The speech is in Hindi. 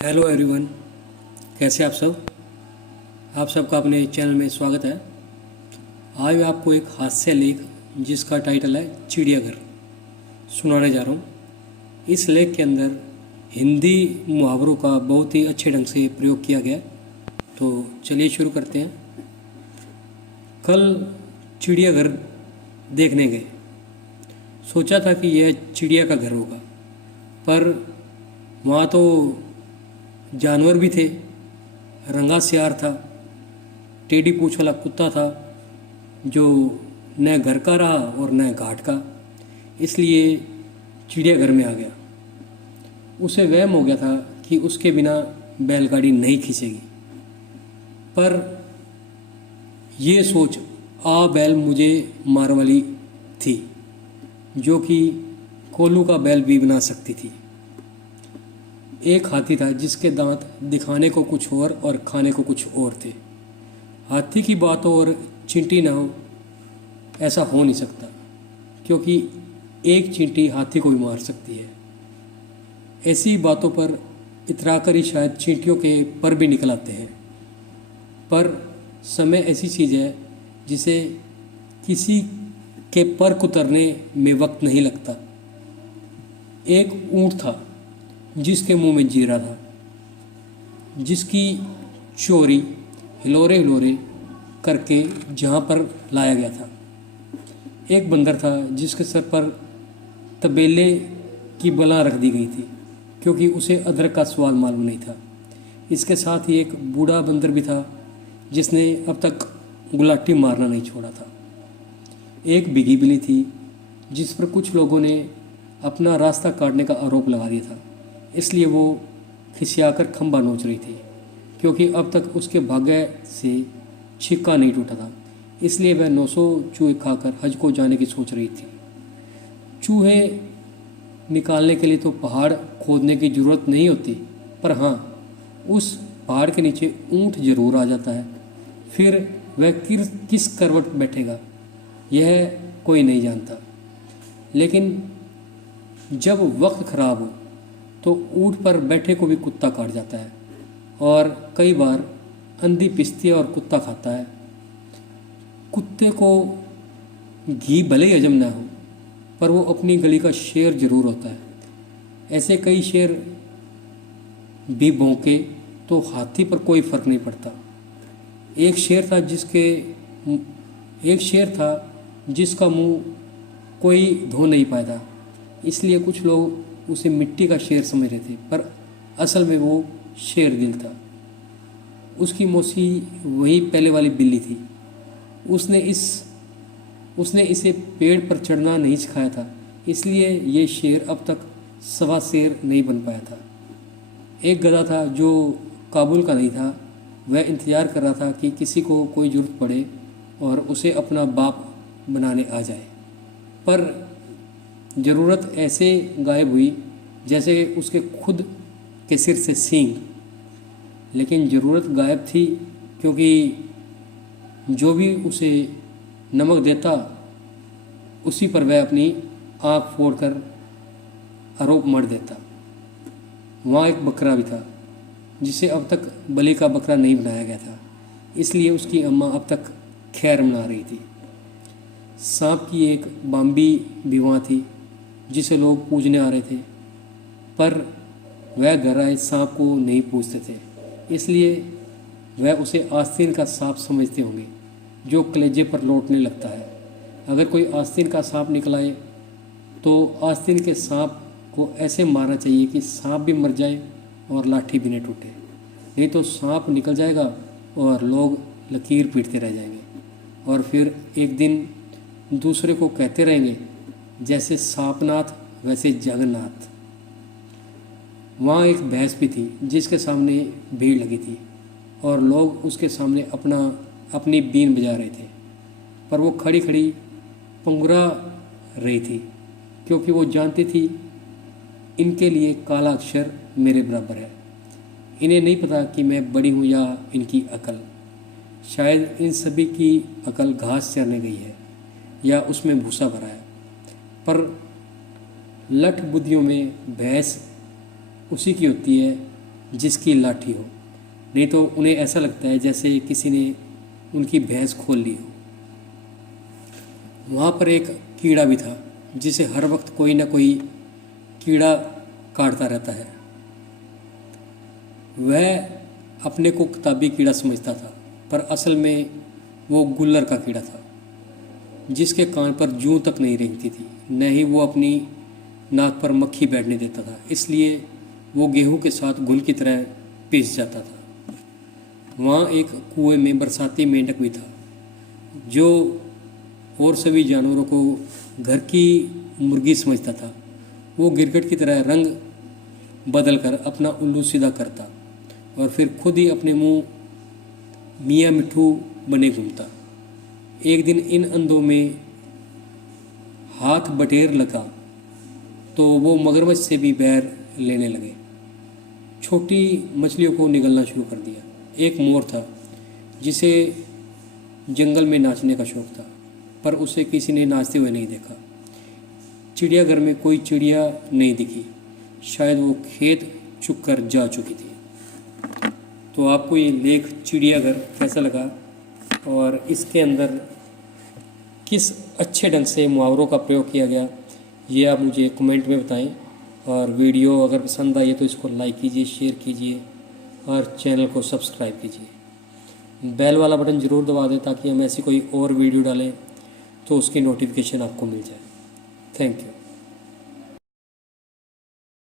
हेलो एवरीवन, कैसे आप सब। आप सबका अपने चैनल में स्वागत है। आज मैं आपको एक हास्य लेख जिसका टाइटल है चिड़ियाघर सुनाने जा रहा हूँ। इस लेख के अंदर हिंदी मुहावरों का बहुत ही अच्छे ढंग से प्रयोग किया गया है। तो चलिए शुरू करते हैं। कल चिड़ियाघर देखने गए। सोचा था कि यह चिड़िया का घर होगा, पर वहाँ तो जानवर भी थे। रंगा सियार था, टेढ़ी पूँछ वाला कुत्ता था जो न घर का रहा और न घाट का, इसलिए चिड़ियाघर में आ गया। उसे वहम हो गया था कि उसके बिना बैलगाड़ी नहीं खींचेगी, पर यह सोच आ बैल मुझे मार वाली थी, जो कि कोल्हू का बैल भी बना सकती थी। एक हाथी था जिसके दांत दिखाने को कुछ और खाने को कुछ और थे। हाथी की बात हो और चींटी ना हो, ऐसा हो नहीं सकता, क्योंकि एक चींटी हाथी को भी मार सकती है। ऐसी बातों पर इतराकर ही शायद चींटियों के पर भी निकल आते हैं। पर समय ऐसी चीज़ है जिसे किसी के पर कुतरने में वक्त नहीं लगता। एक ऊँट था जिसके मुंह में जीरा था, जिसकी चोरी हिलोरे हिलोरे करके जहाँ पर लाया गया था। एक बंदर था जिसके सर पर तबेले की बला रख दी गई थी, क्योंकि उसे अदरक का स्वाद मालूम नहीं था। इसके साथ ही एक बूढ़ा बंदर भी था जिसने अब तक गुलाटी मारना नहीं छोड़ा था। एक बिगी बिल्ली थी जिस पर कुछ लोगों ने अपना रास्ता काटने का आरोप लगा दिया था, इसलिए वो खिसियाकर खंबा नोच रही थी, क्योंकि अब तक उसके भाग्य से छिक्का नहीं टूटा था। इसलिए वह 900 चूहे खाकर हज को जाने की सोच रही थी। चूहे निकालने के लिए तो पहाड़ खोदने की ज़रूरत नहीं होती, पर हाँ, उस पहाड़ के नीचे ऊंट जरूर आ जाता है। फिर वह किस करवट बैठेगा यह कोई नहीं जानता। लेकिन जब वक्त खराब हो तो ऊँट पर बैठे को भी कुत्ता काट जाता है, और कई बार अंधी पिसती है और कुत्ता खाता है। कुत्ते को घी भले ही हजम ना हो, पर वो अपनी गली का शेर जरूर होता है। ऐसे कई शेर भी भौंके तो हाथी पर कोई फर्क नहीं पड़ता। एक शेर था जिसका मुंह कोई धो नहीं पाता, इसलिए कुछ लोग उसे मिट्टी का शेर समझ रहे थे, पर असल में वो शेर दिल था। उसकी मौसी वही पहले वाली बिल्ली थी। उसने इसे पेड़ पर चढ़ना नहीं सिखाया था, इसलिए ये शेर अब तक सवा शेर नहीं बन पाया था। एक गधा था जो काबुल का नहीं था। वह इंतज़ार कर रहा था कि किसी को कोई ज़रूरत पड़े और उसे अपना बाप बनाने आ जाए, पर ज़रूरत ऐसे गायब हुई जैसे उसके खुद के सिर से सींग। लेकिन ज़रूरत गायब थी, क्योंकि जो भी उसे नमक देता उसी पर वह अपनी आँख फोड़कर आरोप मढ़ देता। वहाँ एक बकरा भी था जिसे अब तक बलि का बकरा नहीं बनाया गया था, इसलिए उसकी अम्मा अब तक खैर मना रही थी। सांप की एक बाम्बी भी वहाँ थी जिसे लोग पूजने आ रहे थे, पर वह घर आए सांप को नहीं पूजते थे, इसलिए वह उसे आस्तीन का सांप समझते होंगे जो कलेजे पर लौटने लगता है। अगर कोई आस्तीन का सांप निकल आए तो आस्तीन के सांप को ऐसे मारना चाहिए कि सांप भी मर जाए और लाठी भी नहीं टूटे, नहीं तो सांप निकल जाएगा और लोग लकीर पीटते रह जाएंगे, और फिर एक दिन दूसरे को कहते रहेंगे, जैसे सांपनाथ वैसे जगन्नाथ। वहाँ एक भैंस भी थी जिसके सामने भीड़ लगी थी, और लोग उसके सामने अपनी बीन बजा रहे थे, पर वो खड़ी खड़ी पंगुरा रही थी, क्योंकि वो जानती थी इनके लिए काला अक्षर मेरे बराबर है। इन्हें नहीं पता कि मैं बड़ी हूँ या इनकी अकल। शायद इन सभी की अकल घास चरने गई है या उसमें भूसा भरा है, पर लठ बुद्धियों में भैंस उसी की होती है जिसकी लाठी हो, नहीं तो उन्हें ऐसा लगता है जैसे किसी ने उनकी भैंस खोल ली हो। वहाँ पर एक कीड़ा भी था जिसे हर वक्त कोई ना कोई कीड़ा काटता रहता है। वह अपने को किताबी कीड़ा समझता था, पर असल में वो गुल्लर का कीड़ा था, जिसके कान पर जूं तक नहीं रेंगती थी, न ही वो अपनी नाक पर मक्खी बैठने देता था। इसलिए वो गेहूं के साथ घुल की तरह पिस जाता था। वहाँ एक कुएं में बरसाती मेंढक भी था, जो और सभी जानवरों को घर की मुर्गी समझता था। वो गिरगिट की तरह रंग बदल कर अपना उल्लू सीधा करता और फिर खुद ही अपने मुंह मियाँ मिट्ठू बने घूमता। एक दिन इन अंधों में हाथ बटेर लगा तो वो मगरमच्छ से भी बैर लेने लगे। छोटी मछलियों को निगलना शुरू कर दिया। एक मोर था जिसे जंगल में नाचने का शौक था, पर उसे किसी ने नाचते हुए नहीं देखा। चिड़ियाघर में कोई चिड़िया नहीं दिखी, शायद वो खेत चुग कर जा चुकी थी। तो आपको ये लेख चिड़ियाघर कैसा लगा और इसके अंदर किस अच्छे ढंग से मुहावरों का प्रयोग किया गया, ये आप मुझे कमेंट में बताएं। और वीडियो अगर पसंद आई तो इसको लाइक कीजिए, शेयर कीजिए और चैनल को सब्सक्राइब कीजिए। बेल वाला बटन ज़रूर दबा दें ताकि हम ऐसी कोई और वीडियो डालें तो उसकी नोटिफिकेशन आपको मिल जाए। Thank you.